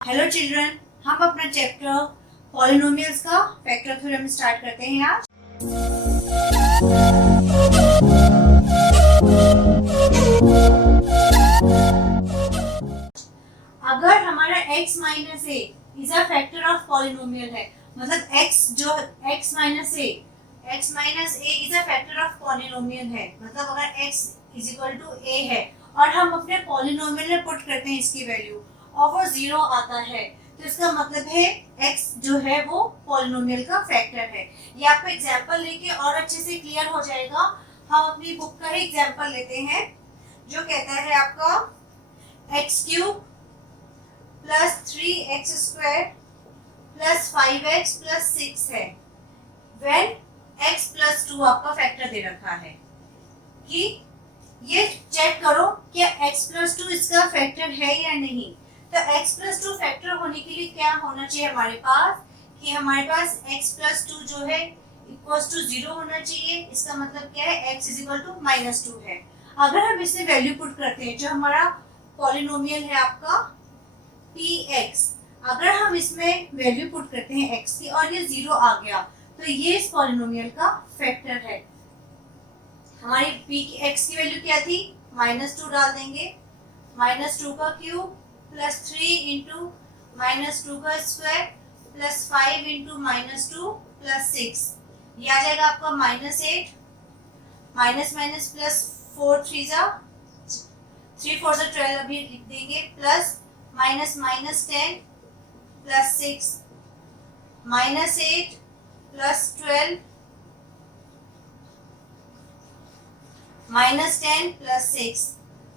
Hello children, हम अपना chapter polynomials का फैक्टर थ्योरम स्टार्ट करते हैं आज। अगर हमारा x minus A is a factor of polynomial है, मतलब x जो x minus A is a factor of polynomial है, मतलब अगर x is equal to a है और हम अपने पॉलिनोमियल में पुट करते हैं इसकी वैल्यू और वो 0 आता है, तो इसका मतलब है x जो है वो पॉलिनोमियल का फैक्टर है। ये आपको एग्जांपल लेके और अच्छे से क्लियर हो जाएगा। हम अपनी बुक का ही एग्जांपल लेते हैं जो कहता है आपका x cube plus 3x square plus 5x plus 6 है व्हेन x प्लस 2 आपका फैक्टर दे रखा है कि ये चेक करो क्या x प्लस 2 इसका फैक्टर है या नहीं। तो x प्लस 2 फैक्टर होने के लिए क्या होना चाहिए हमारे पास कि हमारे पास x प्लस 2 जो है इक्वल्स टू 0 होना चाहिए। इसका मतलब क्या है x is equal to minus 2 है। अगर हम इससे वैल्यू पुट करते हैं जो हमारा पॉलिनोमियल है आपका px, अगर हम इसमें वैल्यू पुट करते हैं x की और ये 0 आ गया तो ये इस पॉलिनोमियल का फैक्टर है। हमारी p की x की वैल्यू क्या थी, -2 डाल देंगे, -2 का क्यूब प्लस 3 इंटू -2 का स्क्वायर प्लस 5 इंटू -2 प्लस 6, ये आ जाएगा आपका -8, माइनस माइनस प्लस 4 3 जा 3 4 जा 12 अभी लिख देंगे, plus minus minus 10 plus 6 -8 plus 12 -10 plus 6,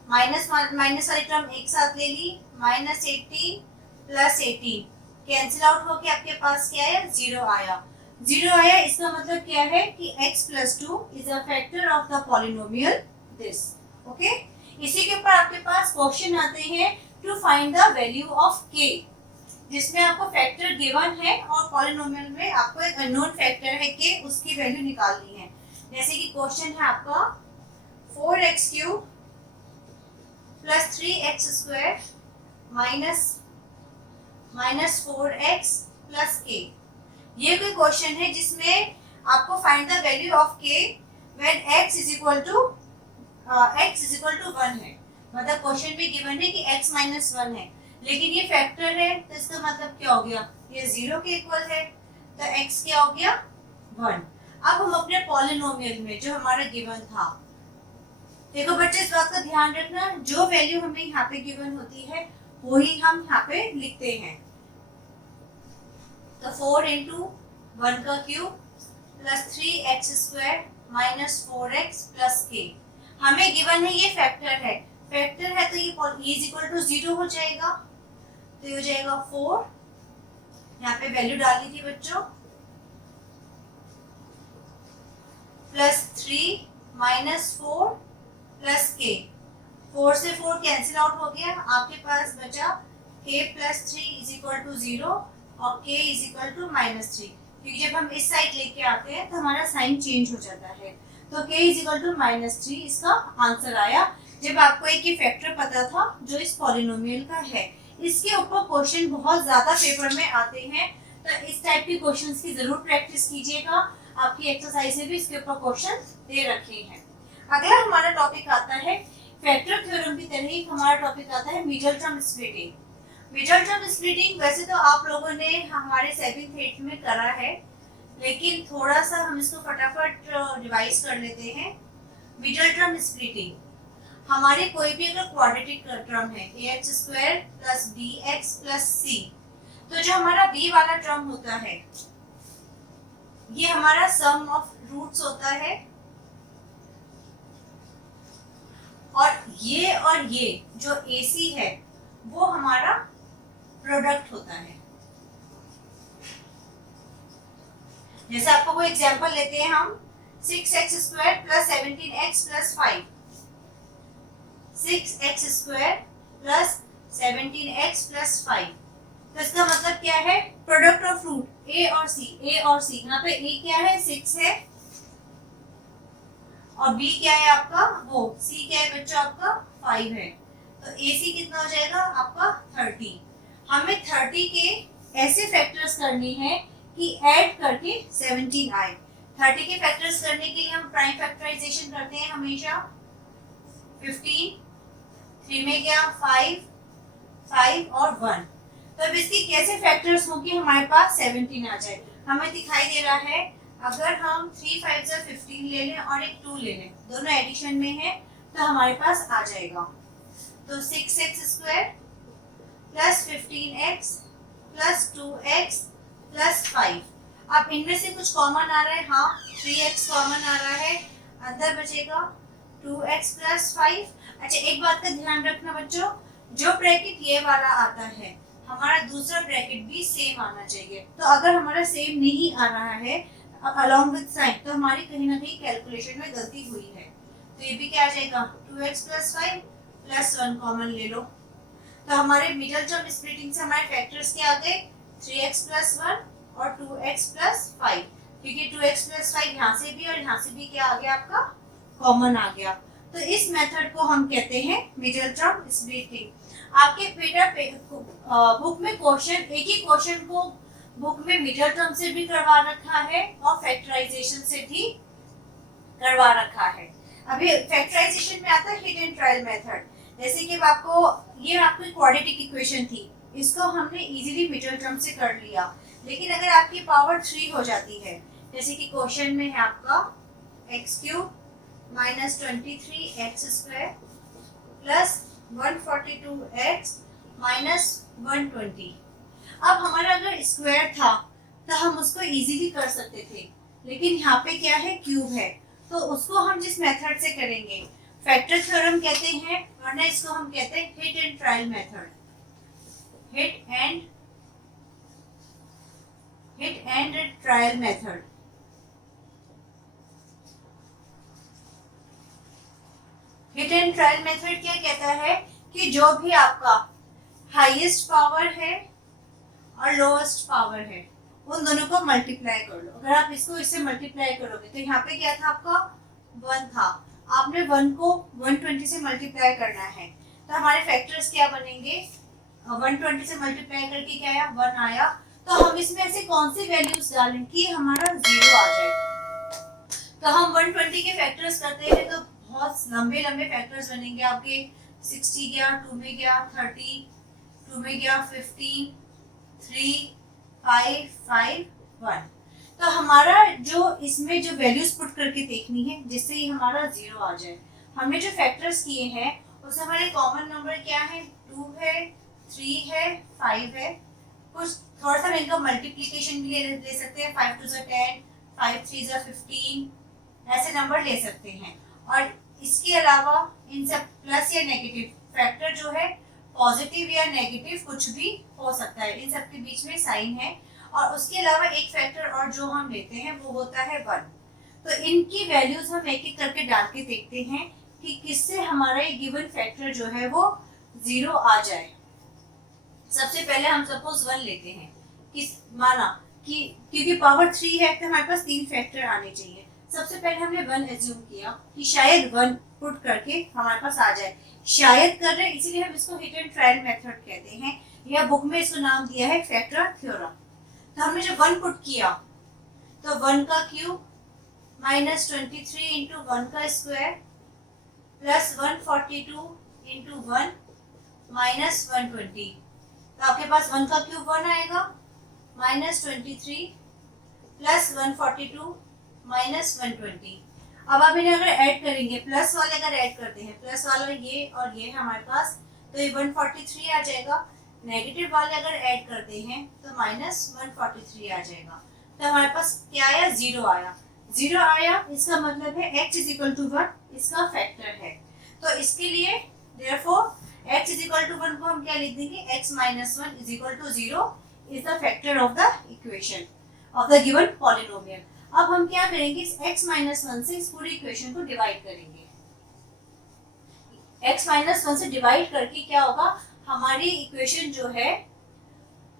minus minus वाली टर्म एक साथ ले ली, -18 प्लस 18 कैंसिल आउट होके आपके पास क्या आया, 0 आया। 0 आया इसका मतलब क्या है कि x plus 2 is a factor of the polynomial this. Okay, इसी के ऊपर आपके पास क्वेश्चन आते हैं to find the value of k, जिसमें आपको फैक्टर गिवन है और पॉलिनोमियल में आपको एक अननोन फैक्टर है k, उसकी वैल्यू निकालनी है। जैसे कि क्वेश्चन है आपका 4x cube plus 3x square minus 4x plus k। ये कोई क्वेश्चन है जिसमें आपको find the value of k when x is equal to 1 है। मतलब क्वेश्चन में गिवन है कि x माइनस 1 है, लेकिन ये फैक्टर है तो इसका मतलब क्या हो गया, ये 0 के इक्वल है, तो x क्या हो गया 1। अब हम अपने पॉलिनोमियल में जो हमारा गिवन था, देखो बच्चे इस बात का ध्यान रखना, जो वैल्यू हमें यहाँ पे गिवन होती है वही हम यहाँ पे लिखते हैं। तो 4 इंटू 1 का cube plus 3x square minus 4x plus k, हमें गिवन है ये फैक्टर है, फैक्टर है तो ये इज इक्वल टू 0 हो जाएगा, तो ये हो जाएगा 4, यहाँ पे वैल्यू डाली थी बच्चों, प्लस 3 माइनस 4 प्लस k, 4 से 4 कैंसिल आउट हो गया, आपके पास बचा k plus 3 is equal to 0 और k इज इक्वल टू -3, क्योंकि जब हम इस साइड लेके आते हैं तो हमारा साइन चेंज हो जाता है, तो k इज इक्वल टू -3 इसका आंसर आया। जब आपको एक ही फैक्टर पता था जो इस पॉलिनोमियल का है। इसके ऊपर क्वेश्चन बहुत ज्यादा पेपर में आते हैं, तो इस टाइप के क्वेश्चंस की जरूर प्रैक्टिस कीजिएगा, आपकी एक्सरसाइज में भी इसके ऊपर क्वेश्चन दे रखे हैं। अगला हमारा टॉपिक आता है फैक्टर थ्योरम की तरह ही हमारा टॉपिक आता है middle term splitting. Middle term splitting वैसे तो आप लोगों ने हमारे 7th 8th में करा है, लेकिन थोड़ा सा हम इसको फटाफट रिवाइज कर लेते हैं। मिडल टर्म स्प्लिटिंग, हमारे कोई भी अगर क्वाड्रेटिक टर्म है ax square plus bx plus c, तो जो हमारा b वाला टर्म होता है ये हमारा सम ऑफ रूट्स होता है, और ये जो AC है वो हमारा प्रोडक्ट होता है। जैसे आपको कोई एग्जांपल लेते हैं हम, 6x square plus 17x plus 5, 6x square plus 17x plus 5, तो इसका मतलब क्या है, प्रोडक्ट ऑफ रूट a और c, यहाँ पे a क्या है 6 है और b क्या है आपका, वो c क्या है बच्चों आपका 5 है, तो AC कितना हो जाएगा आपका 30। हमें 30 के ऐसे फैक्टर्स करनी है कि ऐड करके 17 आए। 30 के फैक्टर्स करने के लिए हम प्राइम फैक्टराइजेशन करते हैं हमेशा। 15, 3 में गया 5, 5 और 1। तो अब इसकी कैसे फैक्टर्स होंगे हमारे पास 17 आ जाए। हमें दिखाई दे रहा है अगर हम 3 5 जा 15 ले लें और एक 2 ले लें, दोनों एडिशन में है, तो हमारे पास आ जाएगा। तो 6x square plus 15x plus 2x plus 5। अब इनमें से कुछ कॉमन आ रहा है, हाँ 3x कॉमन आ रहा है, अंदर बचेगा 2x प्लस 5। अच्छा एक बात का ध्यान रखना बच्चों, जो ब्रैकेट ये वाला आता है हमारा दूसरा ब्रैकेट भी सेम आना चाहिए। तो अगर हमारा सेम नहीं आ रहा है अलोंग विद साइन, तो हमारी कहीं ना कहीं कैलकुलेशन में गलती हुई है। तो ये भी क्या आ जाएगा 2x प्लस 5 प्लस 1 कॉमन ले लो। तो हमारे मिडिल टर्म स्प्लिटिंग से हमारे फैक्टर्स क्या आ गए 3x प्लस 1 और 2x प्लस 5, क्योंकि 2x प्लस 5 यहाँ से भी और यहाँ से भी क्या आ गया आपका कॉमन आ गया। तो इस मेथड को हम कहते हैं मिडिल टर्म स्प्लिटिंग। आपके बेटा बुक में क्वेश्चन, एक ही क्वेश्चन को बुक में मिडिल टर्म से भी करवा रखा है और फैक्टराइजेशन से भी करवा रखा है। अभी फैक्टराइजेशन में आता है हिट एंड ट्रायल मेथड। जैसे कि आपको ये आपकी क्वाड्रेटिक इक्वेशन थी, इसको हमने इजीली मिडिल टर्म से कर लिया। लेकिन अगर आपकी पावर 3 हो जाती है, जैसे कि क्वेश्चन में है आपका x cube minus 23x square plus 142x minus 120। अब हमारा अगर स्क्वायर था तो हम उसको इजीली कर सकते थे, लेकिन यहाँ पे क्या है क्यूब है, तो उसको हम जिस मेथड से करेंगे फैक्टर थ्योरम कहते हैं, वरना इसको हम कहते हैं hit and trial method. Hit and trial method. Hit and trial method क्या कहता है कि जो भी आपका हाईएस्ट पावर है और लोएस्ट पावर है उन दोनों को मल्टीप्लाई कर लो। अगर आप इसको इससे मल्टीप्लाई करोगे तो यहाँ पे क्या था आपका 1 था, आपने 1 को 120 से मल्टीप्लाई करना है, तो हमारे फैक्टर्स क्या बनेंगे 120 से मल्टीप्लाई करके क्या आया 1 आया। तो हम इसमें ऐसे कौन सी वैल्यूज डालें कि हमारा 0 आ जाए। तो हम 120 के फैक्टर्स करते हैं तो बहुत लंबे लंबे फैक्टर्स बनेंगे आपके। 60 गया, 2 में गया 30, 2 में गया 15, 3, 5, 5, 1। तो हमारा जो इसमें जो वैल्यूज पुट करके देखनी है जिससे ये हमारा 0 आ जाए। हमने जो फैक्टर्स किए हैं उसमें हमारे कॉमन नंबर क्या है 2 है, 3 है, 5 है। कुछ थोड़ा सा इनका मल्टीप्लिकेशन भी ले सकते हैं, 5 2 10, 5 3 15, ऐसे नंबर ले सकते हैं। और इसके अलावा इन सब प्लस या नेगेटिव फैक्टर जो है पॉजिटिव या नेगेटिव कुछ भी हो सकता है, इन सब के बीच में साइन है। और उसके अलावा एक फैक्टर और जो हम लेते हैं वो होता है 1। तो इनकी वैल्यूज हम एक एक करके डाल के देखते हैं कि किससे हमारा ये गिवन फैक्टर जो है वो 0 आ जाए। सबसे पहले हम सपोज 1 लेते हैं, किस माना कि क्योंकि पावर 3 है तो हमारे पास 3 फैक्टर आने चाहिए। सबसे पहले हमने 1 एज्यूम किया कि शायद 1 पुट करके हमारे पास आ जाए, शायद कर रहे हैं, इसीलिए हम इसको हिट एंड ट्रायल मेथड कहते हैं, या बुक में इसको नाम दिया है फैक्टर थ्योरम। तो हमने जब 1 पुट किया तो 1 का क्यूब माइनस 23 इंटू 1 का स्क्वायर प्लस 142 इंटू 1 माइनस 120। तो आपके पास 1 का क्यूब 1 आएगा, माइनस 23 प्लस 142 माइनस 120। अब आप इन्हें अगर ऐड करेंगे, प्लस वाले अगर ऐड करते हैं, प्लस वाला ये और ये है हमारे पास, तो ये 143 आ जाएगा। नेगेटिव वाले अगर ऐड करते हैं तो माइनस 143 आ जाएगा। तो हमारे पास क्या आया 0 आया। 0 आया इसका मतलब है x इज इक्वल टू 1 इसका फैक्टर है। तो इसके लिए therefore x is equal to 1 को हम क्या लिख देंगे x minus 1 is equal to 0 is the factor of the equation of the given polynomial. अब हम क्या करेंगे, इस x माइनस 1 से इस पूरी इक्वेशन को डिवाइड करेंगे। x माइनस 1 से डिवाइड करके क्या होगा, हमारी इक्वेशन जो है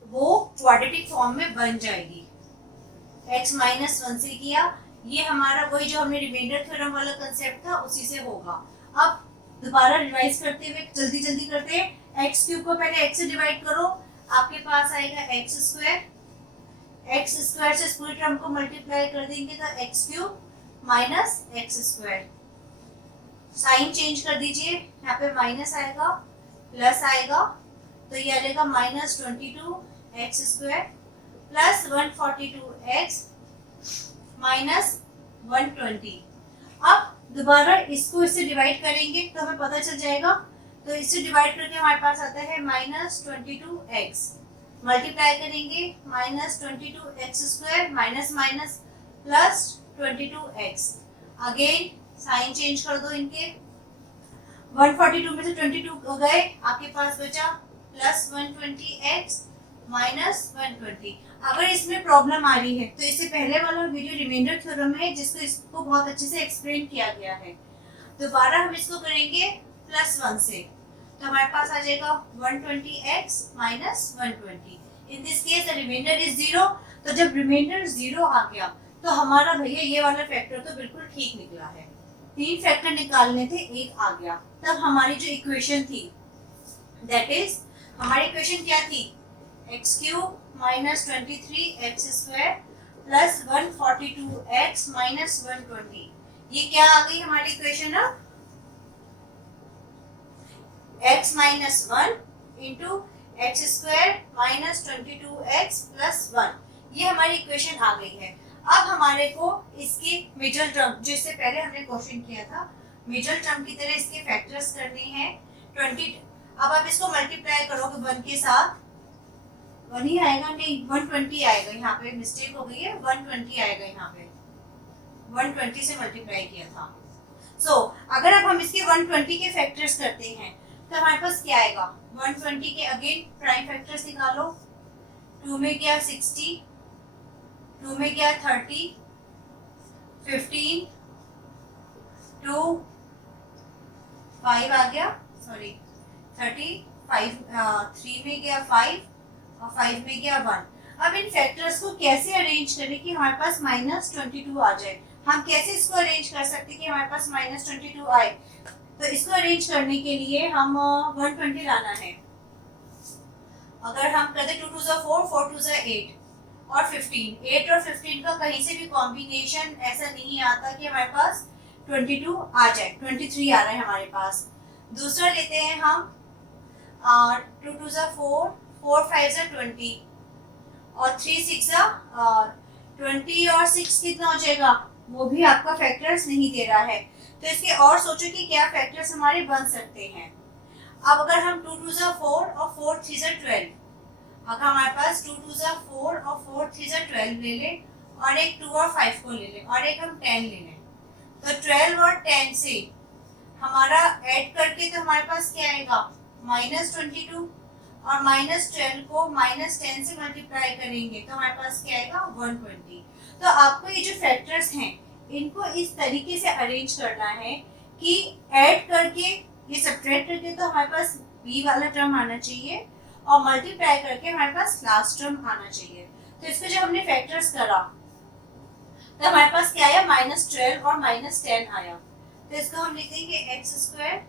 वो क्वाड्रेटिक फॉर्म में बन जाएगी। x माइनस 1 से किया, ये हमारा वही जो हमने रिमाइंडर थ्योरम वाला कंसेप्ट था उसी से होगा। अब दोबारा रिवाइज करते हुए जल्दी जल्दी करते हैं, एक्स क्यूब को पहले x से डिवाइड करो, आपके पास आएगा एक्स स्क्वायर, एक्स स्क्वायर से इस पूरी टर्म को मल्टीप्लाई कर देंगे तो x cube minus x square. Sign change कर दीजिए, यहाँ पे माइनस आएगा प्लस आएगा, तो ये आ जाएगा minus 22 x square plus 142 x minus 120। अब दोबारा इसको इससे डिवाइड करेंगे तो हमें पता चल जाएगा, तो इससे डिवाइड करके हमारे पास आता है माइनस 22 एक्स, मल्टीप्लाई करेंगे minus 22 x square minus minus plus 22 x. Again sine change कर दो इनके, 142 में से 22 गए, आपके पास बचा प्लस 120 एक्स माइनस 120। अगर इसमें प्रॉब्लम आ रही है तो इससे पहले वाला वीडियो रिमाइंडर थ्योरम है जिसको इसको बहुत अच्छे से एक्सप्लेन किया गया है। दोबारा हम इसको करेंगे प्लस 1 से, तो हमारे पास आ जाएगा 120x minus 120। In this case the remainder is 0। तो जब रिमाइंडर 0 आ गया तो हमारा भैया ये वाला फैक्टर तो बिल्कुल ठीक निकला है। 3 फैक्टर निकालने थे, 1 आ गया। तब हमारी जो इक्वेशन थी दैट इज, हमारी इक्वेशन क्या थी, x cube minus 23x square plus 142x minus 120। ये क्या आ गई हमारी इक्वेशन? अब x minus 1 into x square minus 22x plus 1, ये हमारी इक्वेशन आ गई है। अब हमारे को इसके मिडल टर्म, जो इससे पहले हमने क्वेश्चन किया था, मिडल टर्म की तरह इसके फैक्टर्स करने हैं 20। अब आप इसको मल्टीप्लाई करोगे 1 के साथ, 1 ही आएगा, नहीं 120 आएगा, यहाँ पे मिस्टेक हो गई है, 120 आएगा, यहाँ पे 120 से मल्टीप्लाई किया था। सो अगर अब हम इसके 120 के फैक्टर्स करते हैं तो हमारे पास क्या आएगा, 120 के अगेन प्राइम फैक्टर्स निकालो, 2 में गया 60, 2 में गया 30, 15, 2, 5 आ गया, सॉरी 35, 3 में गया 5 और 5 में गया 1। अब इन फैक्टर्स को कैसे अरेंज करें कि हमारे पास माइनस 22 आ जाए? हम कैसे इसको अरेंज कर सकते हैं कि हमारे पास माइनस 22 आए? तो इसको अरेंज करने के लिए हम 120 लाना है। अगर हम कहते 2 2 4, 4 2 8 और 15, 8 और 15 का कहीं से भी कॉम्बिनेशन ऐसा नहीं आता कि हमारे पास 22 आ जाए, 23 आ रहा है हमारे पास। दूसरा लेते हैं हम 2 2 4, 4 5 20 और 3 6 20 और 6 कितना हो जाएगा, वो भी आपका फैक्टर्स नहीं दे रहा है। तो इसके और सोचो कि क्या फैक्टर्स हमारे बन सकते हैं। अब अगर हम 2 2 4 और 4 3 12, अगर हमारे पास 2 2 4 और 4 3 12 ले लें और एक 2 और 5 को ले लें और एक हम 10 ले लें, तो 12 और 10 से हमारा ऐड करके तो हमारे पास क्या आएगा, माइनस 22, और माइनस 12 को माइनस 10 से मल्टीप्लाई करेंगे तो हमारे पास क्या आएगा, 120। तो आपको ये जो फैक्टर्स हैं इनको इस तरीके से अरेंज करना है कि ऐड करके ये सब्ट्रैक्ट करके तो हमारे पास b वाला टर्म आना चाहिए और मल्टीप्लाई करके हमारे पास लास्ट टर्म आना चाहिए। तो इसको जब हमने फैक्टर्स करा तो हमारे पास क्या आया, माइनस 12 और माइनस 10 आया। तो इसको हम लिख देंगे x square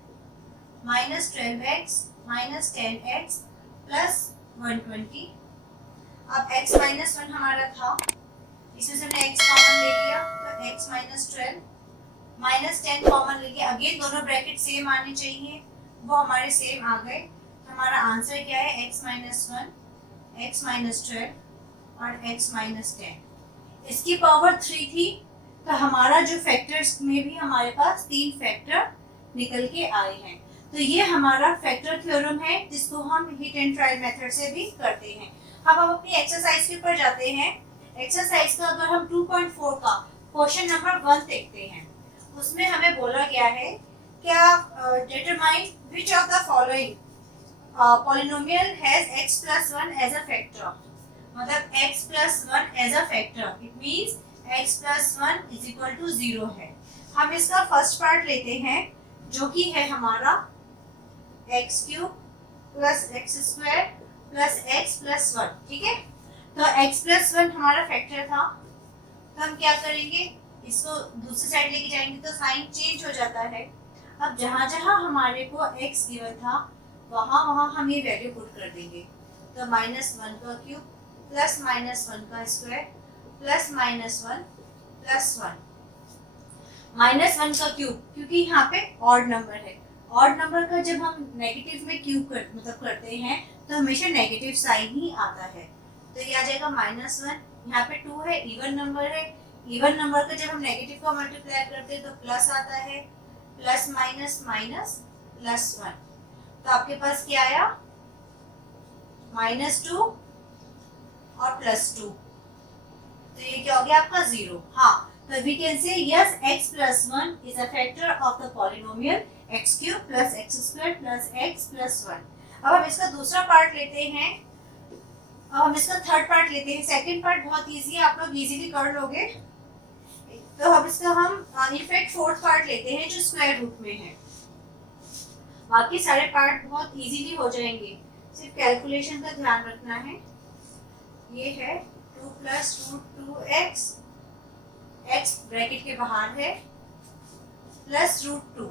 minus 12x minus 10x plus 120। अब x माइनस 1 हमारा था, इसमें से हमने x कॉमन ले लिया तो x माइनस 12 माइनस 10 कॉमन ले लिया। अगेन दोनों ब्रैकेट सेम आने चाहिए, वो हमारे सेम आ गए। तो हमारा आंसर क्या है, x माइनस 1, x माइनस 12 और x माइनस 10। इसकी पावर 3 थी, तो हमारा जो फैक्टर्स में भी हमारे पास 3 फैक्टर निकल के आए हैं। तो ये हमारा फैक्टर थ्योरम है जिसको हम हिट एंड ट्रायल मेथड से भी करते हैं। अब हम अपनी एक्सरसाइज के ऊपर जाते हैं। एक्सरसाइज का अगर हम 2.4 का क्वेश्चन नंबर 1 देखते हैं, उसमें हमें बोला गया है क्या, determine which of the following polynomial has x plus 1 as a factor. मतलब x plus 1 as a factor, it means x plus 1 is equal to 0 है। हम इसका फर्स्ट पार्ट लेते हैं जो कि है हमारा x cube plus x square plus x plus 1, ठीक है। तो x प्लस 1 हमारा फैक्टर था, तो हम क्या करेंगे, इसको दूसरी साइड लेके जाएंगे तो साइन चेंज हो जाता है। अब जहाँ जहाँ हमारे को x गिवन था वहाँ वहाँ हम ये वैल्यू पुट कर देंगे। तो -1 का क्यूब प्लस -1 का स्क्वायर प्लस -1 प्लस 1। -1 का क्यूब क्योंकि यहाँ पे ऑड नंबर है, ऑड नंबर का जब हम नेगेटिव में क्यूब करते हैं तो हमेशा नेगेटिव साइन ही आता है। तो ये आ जाएगा -1। यहाँ पे 2 है, इवन नंबर है, इवन नंबर का जब हम नेगेटिव का मल्टीप्लाई करते हैं तो प्लस आता है, प्लस माइनस माइनस प्लस 1। तो आपके पास क्या आया, -2 और +2। तो ये क्या हो गया आपका 0। हाँ, तो we can say yes, x plus 1 is a factor of the polynomial x cube plus x square plus x plus 1। अब हम इसका दूसरा पार्ट लेते हैं, अब हम इसका थर्ड पार्ट लेते हैं। सेकंड पार्ट बहुत इजी है, आप लोग इजीली कर लोगे। तो अब इसका हम इनफैक्ट फोर्थ पार्ट लेते हैं जो स्क्वायर रूट में है। बाकी सारे पार्ट बहुत इजीली हो जाएंगे, सिर्फ कैलकुलेशन का ध्यान रखना है। ये है 2 plus root 2x, x bracket के बाहर है, प्लस रूट 2।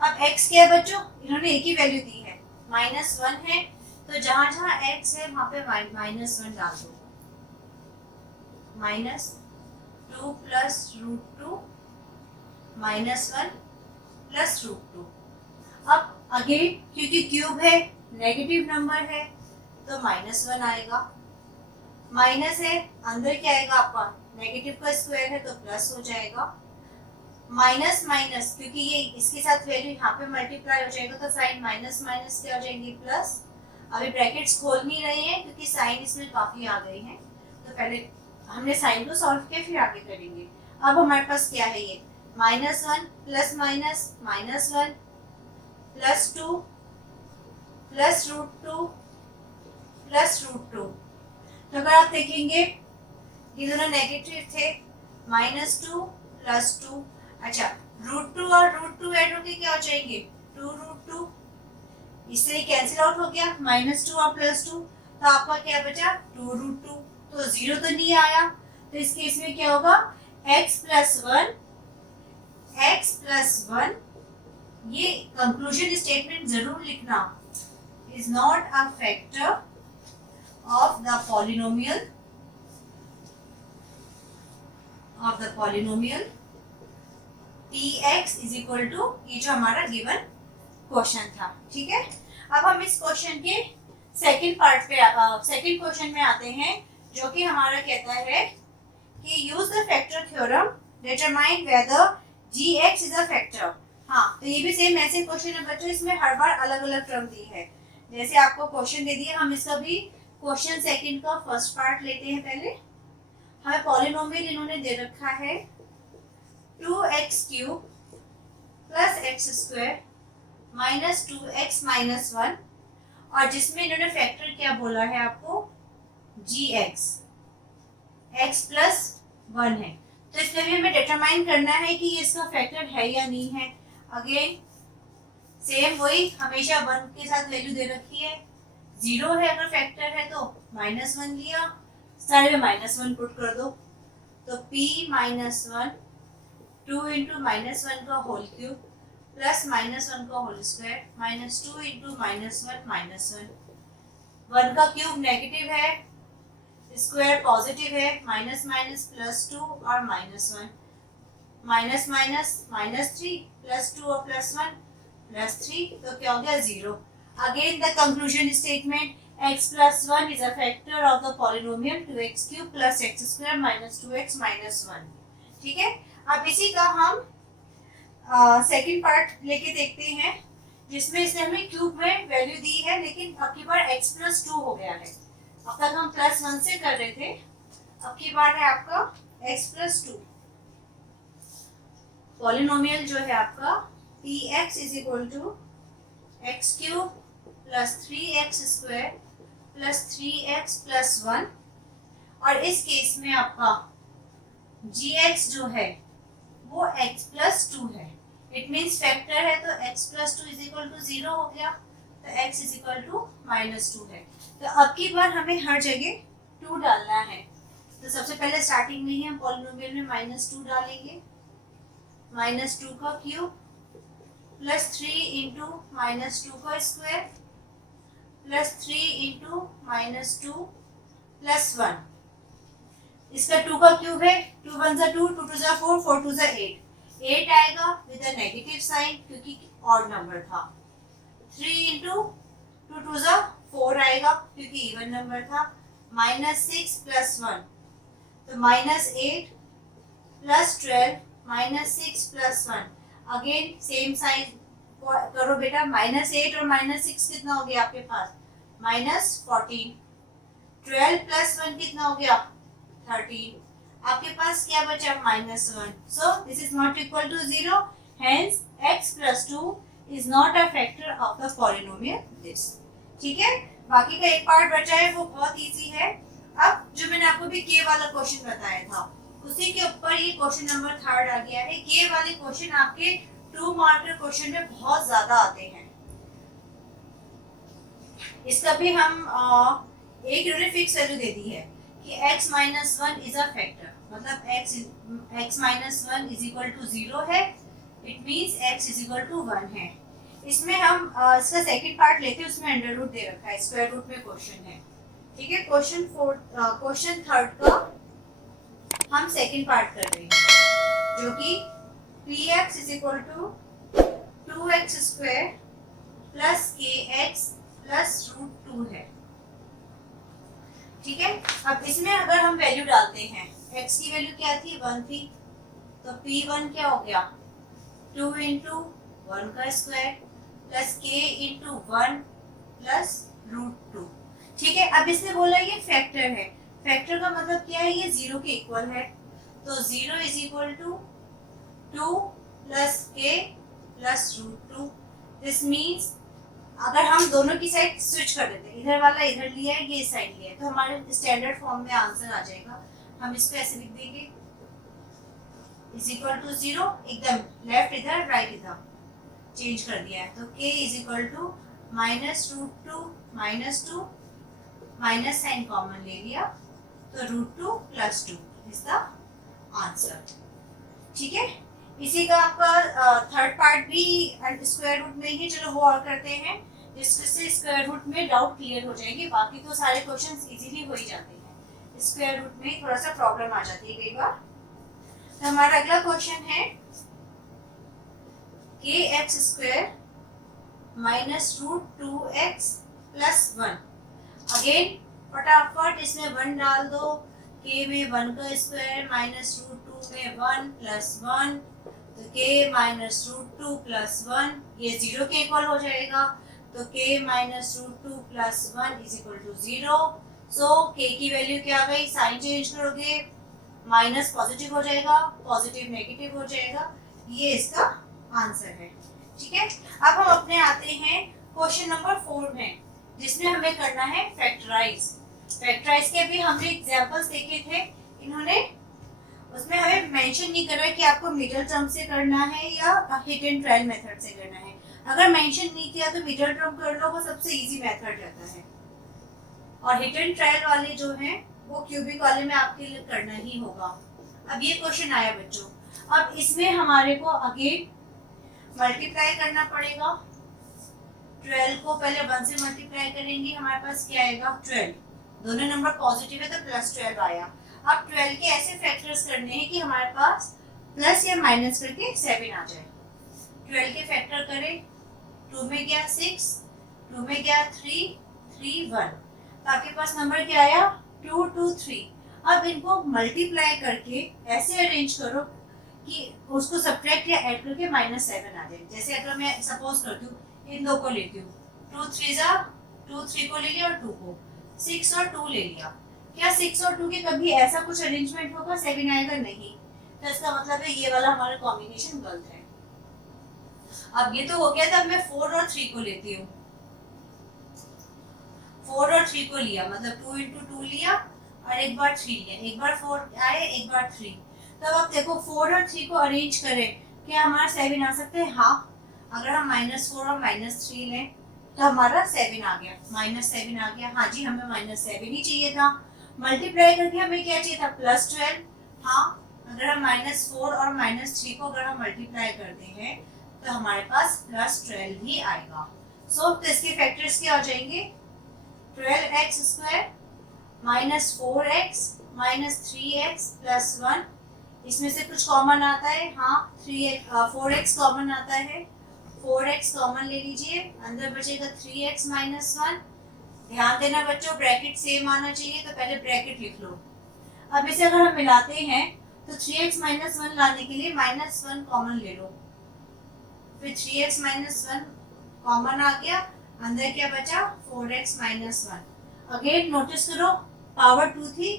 अब x क्या है बच्चों, इन्होंने एक ही वैल्यू दी है, -1 है, तो जहां जहां x है वहां पे -1 डाल दो। -2 प्लस रूट 2 -1 प्लस रूट 2। अब अगेन क्योंकि क्यूब है, नेगेटिव नंबर है, तो -1 आएगा। माइनस है, अंदर क्या आएगा आपका, नेगेटिव का स्क्वायर है तो प्लस हो जाएगा। माइनस माइनस क्योंकि ये इसके साथ वैल्यू यहाँ पे मल्टीप्लाई हो जाएगा तो साइन माइनस माइनस क्या हो जाएंगे, प्लस। अभी ब्रैकेट्स खोल नहीं रहे हैं क्योंकि साइन इसमें काफी आ गई हैं, तो पहले हमने साइन को सॉल्व किया फिर आगे करेंगे। अब हमारे पास क्या है, ये -1 plus minus -1 plus 2 plus root 2 plus root 2। तो अगर आप देखेंगे ये दोनों नेगेटिव थे, -2 प्लस 2। अच्छा, रूट 2 और रूट 2 ऐड होके क्या हो जाएंगे, 2 रूट 2। इससे कैंसिल आउट हो गया, -2 और +2, तो आपका क्या बचा, 2 रूट 2। तो 0 तो नहीं आया, तो इस केस में क्या होगा, x प्लस 1 ये कंक्लूजन स्टेटमेंट जरूर लिखना, is not a factor of the polynomial px is equal to ये जो हमारा गिवन क्वेश्चन था। ठीक है, अब हम इस क्वेश्चन के सेकंड क्वेश्चन में आते हैं, जो कि हमारा कहता है कि use the factor theorem determine whether gx is a factor. हाँ, तो ये भी सेम ऐसे क्वेश्चन है बच्चों, इसमें हर बार अलग अलग टर्म दी है। जैसे आपको क्वेश्चन दे दिया, हम इसका भी क्वेश्चन सेकंड का फर्स्ट पार्ट लेते हैं। पहले हमें पॉलिनोमियल इन्होंने दे रखा है 2x³ plus x square minus 2x minus 1, और जिसमें इन्होंने फैक्टर क्या बोला है आपको, gx, x प्लस 1 है। तो इसमें भी हमें डिटरमाइन करना है कि ये इसका फैक्टर है या नहीं है। अगेन सेम वही, हमेशा 1 के साथ वैल्यू दे रखी है, 0 है अगर फैक्टर है तो -1 लिया, सारे में -1 पुट कर दो, तो p -1 2 इंटू -1 का होल क्यूब प्लस -1 का होल स्क्वायर -2 इंटू -1 1 का क्यूब नेगेटिव है, स्क्वायर पॉजिटिव है, माइनस माइनस +2 और -1 माइनस माइनस -3 +2 और +1 +3, तो क्या हो गया 0। Again the conclusion statement, x plus 1 is a factor of the polynomial 2x³ plus x square minus 2x minus 1। ठीक है, अब इसी का हम सेकंड पार्ट लेके देखते हैं, जिसमें इसने हमें क्यूब में वैल्यू दी है, लेकिन अब की बार x plus 2 हो गया है। अब तक हम +1 से कर रहे थे, अब की बार है आपका x plus 2। पॉलिनोमियल जो है आपका px is equal to x³ plus 3x square plus 3x plus 1, और इस केस में आपका gx जो है वो x प्लस 2 है। इट मीन्स फैक्टर है, तो x plus 2 is equal to 0 हो गया, तो x इज इक्वल टू -2 है। तो अब की बार हमें हर जगह 2 डालना है। तो सबसे पहले स्टार्टिंग में ही हम पॉलिनोमियल में -2 डालेंगे, -2 का क्यूब प्लस 3 इंटू -2 का square plus 3 into minus 2 plus 1। इसका 2 का क्यूब है, 2 वन जा 2, 2 टू जा 4, 4 टू जा 8, 8 आएगा विद अ नेगेटिव साइन क्योंकि ऑड नंबर था। 3 इंटू 2 टू जा 4 आएगा क्योंकि इवन नंबर था। माइनस 6 प्लस 1, तो minus 8 plus 12 minus 6 plus 1। Again same sign करो बेटा, माइनस 8 और माइनस 6 कितना हो गया आपके पास, माइनस 14। 12 प्लस 1 कितना हो गया, 13। आपके पास क्या बचा, minus 1। So this is not equal to 0, hence x plus 2 is not a factor of the polynomial this. ठीक है, बाकी का एक पार्ट बचा है वो बहुत इजी है। अब जो मैंने आपको भी के वाला क्वेश्चन बताया था उसी के ऊपर ये क्वेश्चन नंबर 3 आ गया है। के वाले क्वेश्चन आपके 2 मार्कर क्वेश्चन में बहुत ज्यादा आते हैं। इसका भी हम एक इन्होंने फिक्स वैल्यू दे दी है कि x minus 1 is a factor, मतलब x minus 1 is equal to 0 है, it means x is equal to 1 है। इसमें हम इसका सेकंड पार्ट लेते हैं, उसमें अंडर रूट दे रखा है, स्क्वायर रूट में क्वेश्चन है। ठीक है, क्वेश्चन थर्ड का हम सेकंड पार्ट कर रहे हैं जो कि px is equal to 2x square plus kx plus root 2 है। ठीक है, अब इसमें अगर हम वैल्यू डालते हैं, x की वैल्यू क्या थी, 1 थी, तो p1 क्या हो गया, 2 इंटू 1 का square plus k into 1 plus root 2। ठीक है, अब इसने बोला ये फैक्टर है, फैक्टर का मतलब क्या है, ये 0 के इक्वल है, तो 0 is equal to 2 plus k plus root 2। This means अगर हम दोनों की साइड स्विच कर देते हैं, इधर वाला इधर लिया है, ये साइड लिया है, तो हमारे स्टैंडर्ड फॉर्म में आंसर आ जाएगा। हम इसको ऐसे लिख देंगे, इज इक्वल टू 0, एकदम लेफ्ट इधर राइट इधर चेंज कर दिया है, तो k is equal to minus root 2 minus 2, minus sign common ले लिया, तो root 2 plus 2 is the answer. ठीक है, इसी का आपका थर्ड पार्ट भी स्क्वायर रूट में ही, चलो वो और करते हैं जिससे स्क्वायर रूट में डाउट क्लियर हो जाएंगे। बाकी तो सारे क्वेश्चंस इजीली हो ही जाते हैं, स्क्वायर रूट में थोड़ा सा प्रॉब्लम आ जाती है कई बार। तो हमारा अगला क्वेश्चन है kx स्क्वायर minus root 2x plus 1। Again फटाफट इसमें 1 डाल दो, k में 1 का स्क्वायर माइनस रूट 2 में 1 प्लस 1, तो k माइनस रूट 2 प्लस 1 ये 0 के इक्वल हो जाएगा, तो k minus root 2 plus 1 is equal to 0। So k की वैल्यू क्या आ गई, साइन चेंज करोगे, माइनस पॉजिटिव हो जाएगा, पॉजिटिव नेगेटिव हो जाएगा, ये इसका आंसर है। ठीक है, अब हम अपने आते हैं क्वेश्चन नंबर 4 में, जिसमें हमें करना है फैक्टराइज। फैक्टराइज के भी हमने एग्जांपल्स देखे थे, इन्होंने उसमें हमें मेंशन नहीं करा कि आपको मिडिल टर्म से करना है या हिट एंड ट्रायल मेथड से करना है। अगर मेंशन नहीं किया तो मिडिल टर्म कर लो, वो सबसे इजी मेथड रहता है, और हिट एंड ट्रायल वाले जो हैं वो क्यूबिक वाले में आपके लिए करना ही होगा। अब ये क्वेश्चन आया बच्चों, अब इसमें हमारे को अगेन मल्टीप्लाई करना पड़ेगा। 12 को पहले 1 से मल्टीप्लाई करेंगे, हमारे पास क्या आएगा 12, दोनों नंबर पॉजिटिव है तो प्लस 12 आया। अब 12 के ऐसे फैक्टर्स करने हैं कि हमारे पास प्लस या माइनस करके 7 आ जाए। 12 के फैक्टर करें, 2 में गया 6, 2 में गया 3, 3 1, तो आपके पास नंबर क्या आया 2 2 3। अब इनको मल्टीप्लाई करके ऐसे अरेंज करो कि उसको सब्ट्रैक्ट या ऐड करके -7 आ जाए। जैसे अगर मैं सपोज करती हूँ इन दो को लेती हूँ, 2 3 को ले लिया और 2 को, 6 और 2 ले लिया, क्या 6 और 2 के कभी ऐसा कुछ अरेंजमेंट होगा 7 आएगा, नहीं, तो इसका मतलब है ये वाला हमारा कॉम्बिनेशन गलत है। अब ये तो हो गया था, मैं 4 और 3 को लेती हूँ, 4 और 3 को लिया, मतलब 2 इंटू 2 लिया और एक बार 3 लिया, एक बार 4 आए एक बार 3। तब अब देखो 4 और 3 को अरेंज करें, क्या हमारा 7 आ सकते हैं, हाँ, अगर हम -4 और -3 लें तो हमारा 7 आ गया, -7 आ गया, हाँ जी हमें -7 ही चाहिए था। मल्टीप्लाई करके हमें क्या चाहिए था +12, हाँ, अगर हम -4 और -3 को अगर हम मल्टीप्लाई करते हैं तो हमारे पास +12 ही आएगा। सो तो इसके फैक्टर्स क्या हो जाएंगे, 12x² minus 4x minus 3x plus 1, इसमें से कुछ कॉमन आता है, हाँ 4x कॉमन आता है, 4x कॉमन ले लीजिए, अंदर बचेगा 3x माइनस 1। ध्यान देना बच्चों, ब्रैकेट सेम आना चाहिए, तो पहले ब्रैकेट लिख लो। अब इसे अगर हम मिलाते हैं तो 3x माइनस 1 लाने के लिए माइनस 1 कॉमन ले लो, फिर 3x माइनस 1 कॉमन आ गया, अंदर क्या बचा 4x माइनस 1। अगेन नोटिस करो पावर 2 थी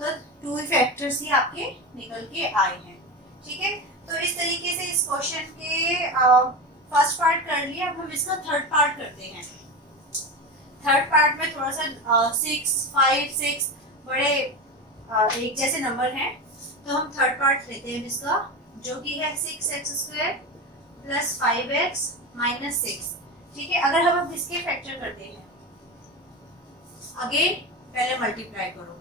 तो 2 फैक्टर्स ही आपके निकल के आए हैं। ठीक है, तो इस तरीके से इस क्वेश्चन के फर्स्ट पार्ट कर लिया। अब हम इसका थर्ड पार्ट करते हैं। थर्ड पार्ट में थोड़ा सा 6, 5, 6 बड़े एक जैसे नंबर हैं, तो हम थर्ड पार्ट लेते हैं इसका, जो कि है 6x² प्लस 5x माइनस 6। ठीक है, अगर हम अब इसके फैक्टर करते हैं, अगेन पहले मल्टीप्लाई करो,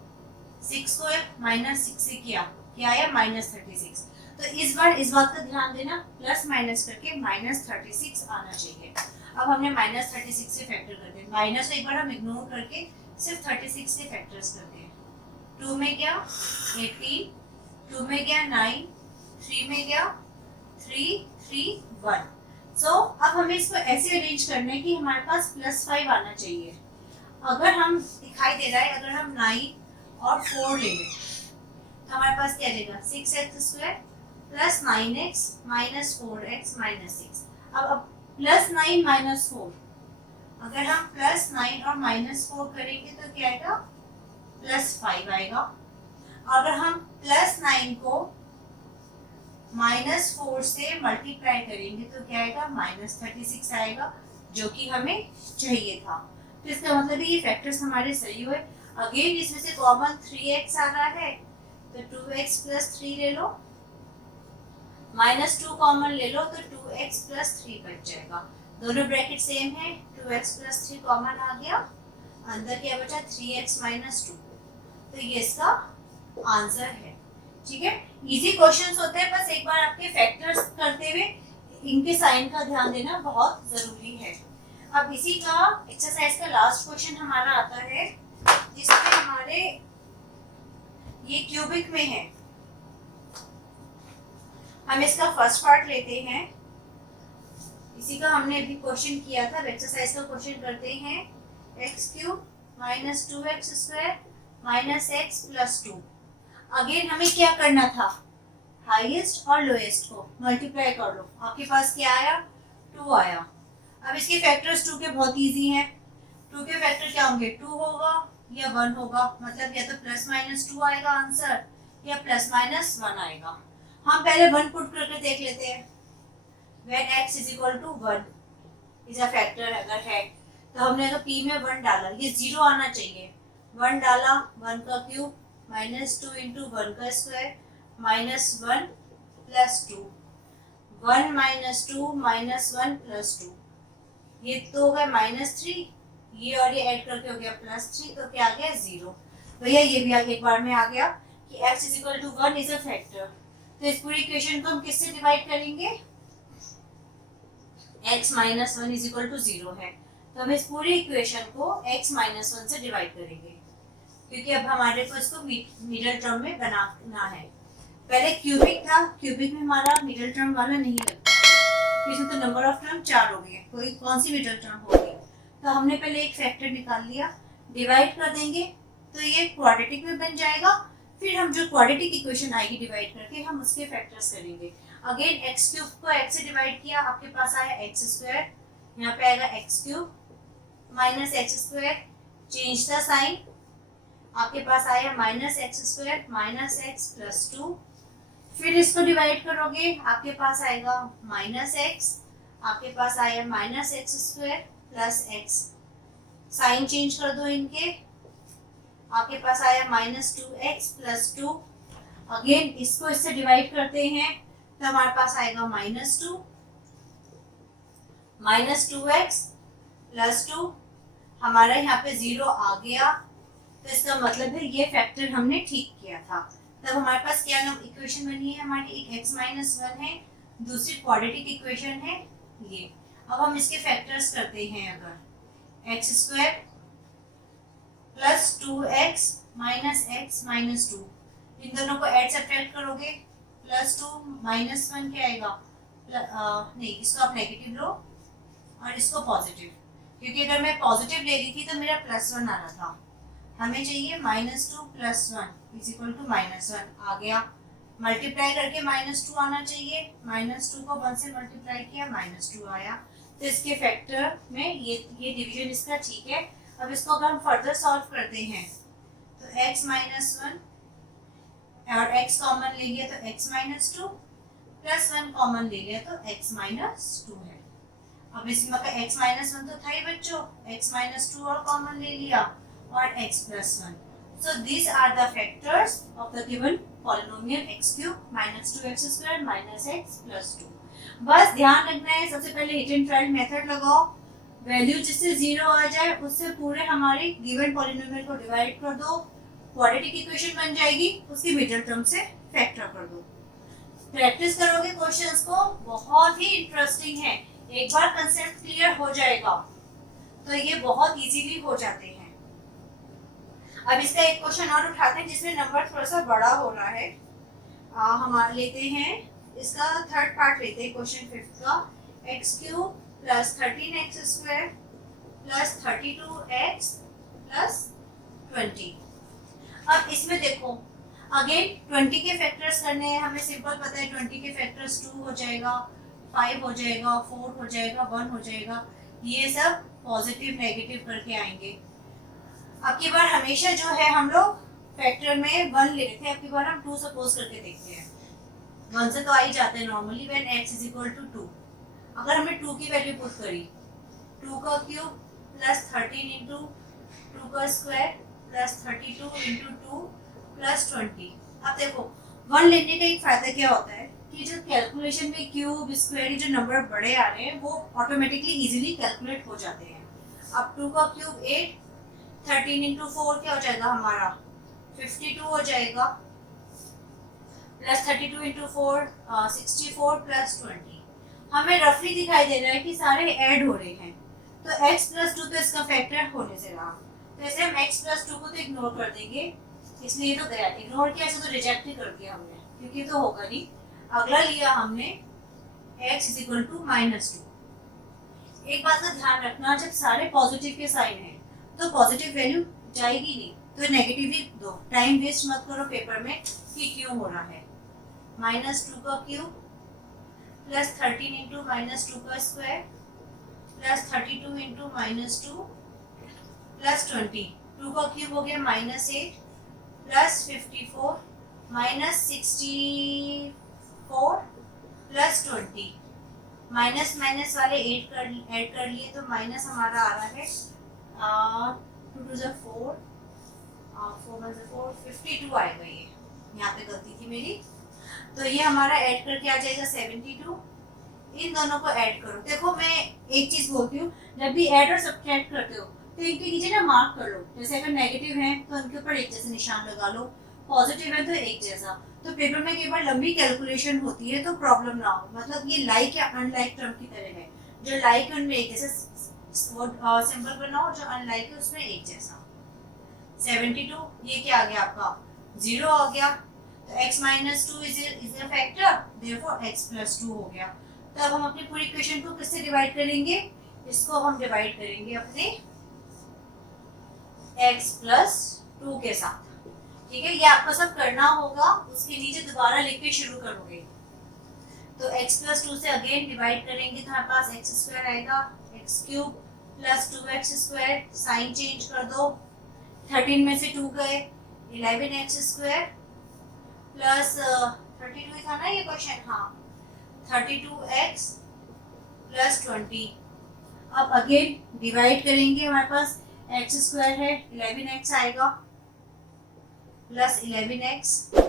6 को माइनस 6 से किया, क्या आया माइनस 36। तो इस बार इस बात का ध्यान देना, प्लस माइनस करके माइनस 36 आना चाहिए। अब हमने माइनस 36 से फैक्टर करते हैं, माइनस को एक बार हम इग्नोर करके सिर्फ 36 से फैक्टर्स करते हैं। 2 में गया 18, 2 में गया 9, 3 में गया 3, 3, 1। सो अब हमें इसको ऐसे अरेंज करना है कि हमारे पास +5 आना चाहिए। अगर हम दिखाई दे रहा है, अगर हम 9 और 4 ले लें तो हमारे पास क्या रहेगा 6x² plus 9x minus 4x minus 6। अब +9 माइनस 4, अगर हम +9 और -4 करेंगे तो क्या आएगा +5 आएगा। अगर हम +9 को -4 से मल्टीप्लाई करेंगे तो क्या आएगा -36 आएगा, जो कि हमें चाहिए था। तो इसका मतलब ये फैक्टर्स हमारे सही हुए। अगेन इसमें से कॉमन 3x आ रहा है, तो 2x प्लस 3 ले लो, -2 कॉमन ले लो तो 2x प्लस 3 बच जाएगा। दोनों ब्रैकेट सेम है, 2x प्लस 3 कॉमन आ गया, अंदर क्या बचा 3x माइनस 2। तो ये इसका आंसर है। ठीक है, इजी क्वेश्चंस होते हैं, बस एक बार आपके फैक्टर्स करते हुए इनके साइन का ध्यान देना बहुत जरूरी है। अब इसी का एक्सरसाइज का लास्ट क्वेश्चन हमारा आता है, जिसमें हमारे ये क्यूबिक में है। हम इसका फर्स्ट पार्ट लेते हैं, इसी का हमने अभी क्वेश्चन किया था, एक्सरसाइज का क्वेश्चन करते हैं। x³ minus 2x² minus x plus 2। Again हमें क्या करना था, हाईएस्ट और लोएस्ट को मल्टीप्लाई कर लो, आपके पास क्या आया 2 आया। अब इसके फैक्टर्स 2 के बहुत इजी हैं, 2 के फैक्टर क्या होंगे 2 होगा या 1 होगा, मतलब या तो +-2 आएगा आंसर या +-1 आएगा। हम पहले 1 पुट करके देख लेते हैं। When x is equal to 1 is a factor अगर है तो हमने अगर p में 1 डाला, ये 0 आना चाहिए, 1 डाला 1 का क्यूब -2 इंटू 1 का स्क्वायर -1 प्लस 2, 1 -2 -1 प्लस 2, ये तो हो गया -3, ये और ये ऐड करके हो गया +3, तो क्या आ गया 0। भैया ये भी आगे एक बार में आ गया कि x is equal to 1 is a factor. तो इस पूरी इक्वेशन को हम किससे डिवाइड करेंगे, x minus 1 is equal to 0 है, तो हम इस पूरी इक्वेशन को x माइनस 1 से डिवाइड करेंगे, क्योंकि अब हमारे को इसको मिडिल टर्म में बनाना है। पहले क्यूबिक था, क्यूबिक में हमारा मिडिल टर्म वाला नहीं लगता, इसमें तो नंबर ऑफ टर्म 4 हो गए, कोई कौन सी मिडिल टर्म होगी। तो हमने पहले एक फैक्टर निकाल लिया, डिवाइड कर देंगे तो ये क्वाड्रेटिक में बन जाएगा, फिर हम जो क्वाड्रेटिक इक्वेशन आएगी डिवाइड करके हम उसके फैक्टर्स करेंगे। अगेन x³ को x से डिवाइड किया, आपके पास आया x², यहाँ पे आएगा x³ minus x², change the sign, आपके पास आया -x² माइनस x प्लस 2, फिर इसको डिवाइड करोगे आपके पास आएगा -x, आपके पास आया -x² plus x, sign change कर दो इनके, आपके पास आया -2x प्लस 2। अगेन इसको इससे डिवाइड करते हैं तो हमारे पास आएगा -2x प्लस 2, हमारा यहाँ पे 0 आ गया, तो इसका मतलब है ये फैक्टर हमने ठीक किया था। तब हमारे पास क्या इक्वेशन बनी है हमारी, एक x माइनस 1 है, दूसरी क्वाड्रेटिक इक्वेशन है ये। अब हम इसके फैक्टर्स करते हैं, अगर x² plus 2x minus x minus 2, इन दोनों को ऐड सब्ट्रैक्ट करोगे, प्लस 2 माइनस 1 क्या आएगा, नहीं इसको आप नेगेटिव लो और इसको पॉजिटिव, क्योंकि अगर मैं पॉजिटिव ले रही थी तो मेरा प्लस 1 आ रहा था, हमें चाहिए minus 2 plus 1 is equal to minus 1 आ गया, मल्टीप्लाई करके माइनस 2 आना चाहिए, माइनस 2 को 1 से मल्टीप्लाई किया माइनस 2 आया, तो इसके फैक्टर में ये डिवीजन इसका ठीक है। अब इसको अगर हम फर्दर सॉल्व करते हैं तो x माइनस 1 और x कॉमन ले लिया तो x माइनस 2 प्लस 1 कॉमन ले लिया तो x माइनस 2 है। अब इसमें का x माइनस 1 तो था ही बच्चों, x माइनस 2 और कॉमन ले लिया और x plus 1। So these are the factors of the given polynomial x cube minus 2x square minus x plus 2। बस ध्यान रखना है, सबसे पहले हिट एंड ट्रायल मेथड लगाओ, वैल्यू जिससे 0 आ जाए उससे पूरे हमारे गिवन पॉलिनोमियल को डिवाइड कर दो, क्वाड्रेटिक इक्वेशन बन जाएगी, उसकी मिडिल टर्म से फैक्टर कर दो। प्रैक्टिस करोगे क्वेश्चंस को, बहुत ही इंटरेस्टिंग है, एक बार कंसेप्ट क्लियर हो जाएगा तो ये बहुत इजीली हो जाते हैं। अब इसका एक क्वेश्चन और उठाते हैं जिसमें नंबर थोड़ा सा बड़ा हो रहा है, हम लेते हैं इसका थर्ड पार्ट लेते हैं क्वेश्चन 5 का, x cube plus 13x square plus 32x plus 20। अब इसमें देखो अगेन 20 के फैक्टर्स करने हैं, हमें सिंपल पता है 20 के फैक्टर्स 2 हो जाएगा, 5 हो जाएगा, 4 हो जाएगा, 1 हो जाएगा, ये सब पॉजिटिव नेगेटिव करके आएंगे। अब की बार हमेशा जो है हम लोग फैक्टर में 1 ले रहे थे, अब की बार हम 2 सपोज करके देखते हैं, 1 से तो आ ही जाते हैं normally when x is equal to 2। अगर हमने 2 की वैल्यू पुट करी, 2 का क्यूब प्लस 13 इंटू 2 का स्क्वायर प्लस 32 इंटू 2 प्लस 20। अब देखो 1 लेने का एक फायदा क्या होता है कि जो कैलकुलेशन में क्यूब स्क्वायर जो नंबर बड़े आ रहे हैं वो ऑटोमेटिकली इजीली कैलकुलेट हो जाते हैं। अब 2 का क्यूब 8, 13 इंटू 4 क्या हो जाएगा हमारा 52 हो जाएगा, प्लस 32 इंटू 4 64 प्लस 20। हमें रफली दिखाई दे रहा है कि सारे ऐड हो रहे हैं, तो x प्लस 2 तो इसका फैक्टर होने से रहा, तो ऐसे हम x प्लस 2 को तो इग्नोर कर देंगे, इसलिए तो गया, इग्नोर किया ऐसे तो रिजेक्ट ही कर दिया हमने, क्योंकि तो होगा नहीं। अगला लिया हमने x is equal to minus 2। एक बात का ध्यान रखना, जब सारे पॉजिटिव के साइन है तो पॉजिटिव वैल्यू जाएगी नहीं, तो नेगेटिव ही दो, टाइम वेस्ट मत करो पेपर में कि क्यों हो रहा है। माइनस 2 का क्यूब प्लस 13 इंटू माइनस 2 का square plus 32 into minus 2 plus 20। 2 का क्यूब हो गया minus 8 plus 54 minus 64 plus 20। Minus minus वाले ऐड कर लिए तो माइनस हमारा आ रहा है 2 टू 4, 4 1 4, 52 आएगा, ये यहाँ पे गलती थी मेरी, तो ये हमारा ऐड करके आ जाएगा 72। इन दोनों को ऐड करो, देखो मैं एक चीज बोलती हूँ, जब भी ऐड और सब्ट्रैक्ट करते हो तो इनके नीचे ना मार्क कर लो, जैसे अगर नेगेटिव है तो उनके ऊपर एक जैसे निशान लगा लो, पॉजिटिव है तो एक जैसा, तो पेपर में कई बार लंबी कैलकुलेशन होती है तो प्रॉब्लम ना हो, मतलब ये लाइक या अनलाइक टर्म की तरह है, जो लाइक उनमें एक जैसे सिंबल बनाओ, जो अनलाइक है उसमें एक जैसा। 72 ये क्या आ गया आपका 0 आ गया, तो x minus 2 is a factor, therefore x plus 2 हो गया। तो अब हम अपनी पूरी इक्वेशन को किससे डिवाइड करेंगे, इसको हम डिवाइड करेंगे अपने x प्लस 2 के साथ, ठीक है, ये आपको सब करना होगा, उसके नीचे दोबारा लिख के शुरू करोगे। तो x प्लस 2 से अगेन डिवाइड करेंगे तो हमारे पास x स्क्वायर आएगा, x cube plus 2x square, sign change कर दो, 13 में से 2 गए, 11x स्क्वायर प्लस 32 था ना ये क्वेश्चन, हाँ 32x प्लस 20। अब अगेन डिवाइड करेंगे, हमारे पास x स्क्वायर है, 11x आएगा प्लस 11x, तो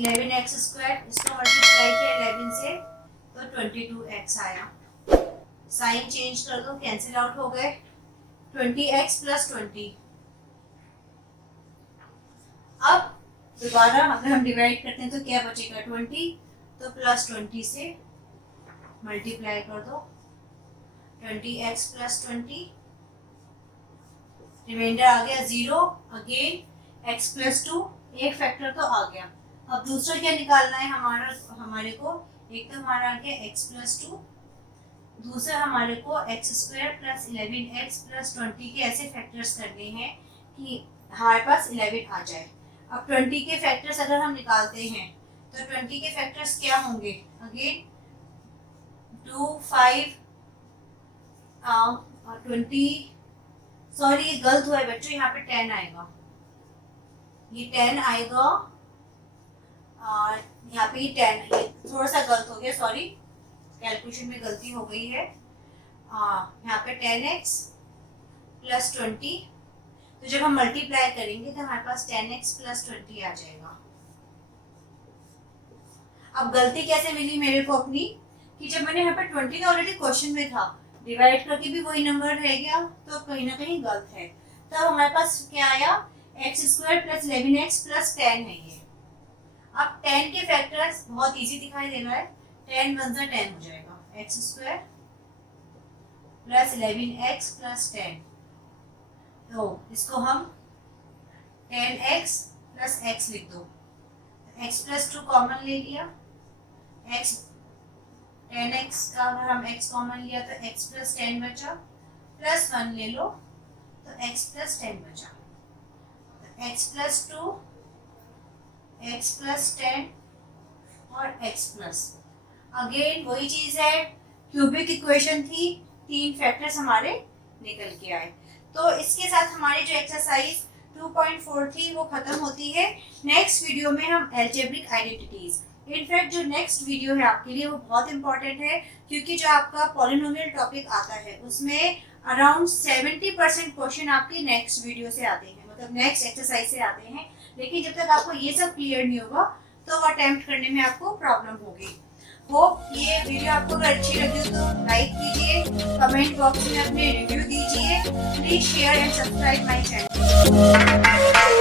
11x स्क्वायर, इसको मल्टीप्लाई किया 11 से तो 22x आया, साइन चेंज कर दो, कैंसिल आउट हो गए, 20x प्लस 20। अब दोबारा अगर हम डिवाइड करते हैं तो क्या बचेगा 20, तो प्लस 20 से मल्टीप्लाई कर दो, 20x प्लस 20 रिमाइंडर आ गया 0, अगेन x प्लस 2, एक फैक्टर तो आ गया। अब दूसरा क्या निकालना है हमारे को, एक तो हमारा आ गया x प्लस 2, दूसरा हमारे को x square plus 11x plus 20 के ऐसे फैक्टर्स करने हैं कि हमारे पास 11 आ जाए। अब 20 के फैक्टर्स अगर हम निकालते हैं तो 20 के फैक्टर्स क्या होंगे, अगेन 2, 5, 20, सॉरी ये गलत हुआ है बच्चों, यहाँ पे 10 आएगा, ये 10 आएगा, और यहाँ पे 10, ये थोड़ा सा गलत हो गया, सॉरी कैलकुलेशन में गलती हो गई है। यहाँ पे 10x प्लस 20, तो जब हम मल्टीप्लाई करेंगे तो हमारे पास 10x प्लस 20 आ जाएगा। अब गलती कैसे मिली मेरे को अपनी, कि जब मैंने यहाँ पे 20 का ऑलरेडी क्वेश्चन में था, डिवाइड करके भी वही नंबर रह गया, तो कहीं ना कहीं गलत है। तब हमारे पास क्या आया, x square plus 11x plus 10 है ये। अब 10 के फैक्टर्स बहुत इजी दिखाई दे रहा है, 10 वन जा 10 हो जाएगा, x square plus 11x plus 10, तो इसको हम 10x प्लस x लिख दो, x प्लस 2 कॉमन ले लिया, x 10x का अगर हम x कॉमन लिया तो x प्लस 10 बचा, प्लस 1 ले लो तो x प्लस 10 बचा, तो x प्लस 2, x प्लस 10 और x प्लस, अगेन वही चीज है, क्यूबिक इक्वेशन थी, 3 फैक्टर्स हमारे निकल के आए। तो इसके साथ हमारी जो एक्सरसाइज 2.4 थी वो खत्म होती है। नेक्स्ट वीडियो में हम अलजेब्रिक आइडेंटिटीज, इनफैक्ट जो नेक्स्ट वीडियो है आपके लिए वो बहुत इंपॉर्टेंट है, क्योंकि जो आपका पॉलिनोमियल टॉपिक आता है उसमें अराउंड 70% क्वेश्चन आपके नेक्स्ट वीडियो से आते हैं, मतलब नेक्स्ट एक्सरसाइज से आते हैं। लेकिन जब तक आपको ये सब क्लियर नहीं होगा तो अटेम्प्ट करने में आपको प्रॉब्लम होगी। होप ये वीडियो आपको अगर अच्छी लगी तो लाइक कीजिए, कमेंट बॉक्स में अपने रिव्यू दीजिए, please share and subscribe my channel.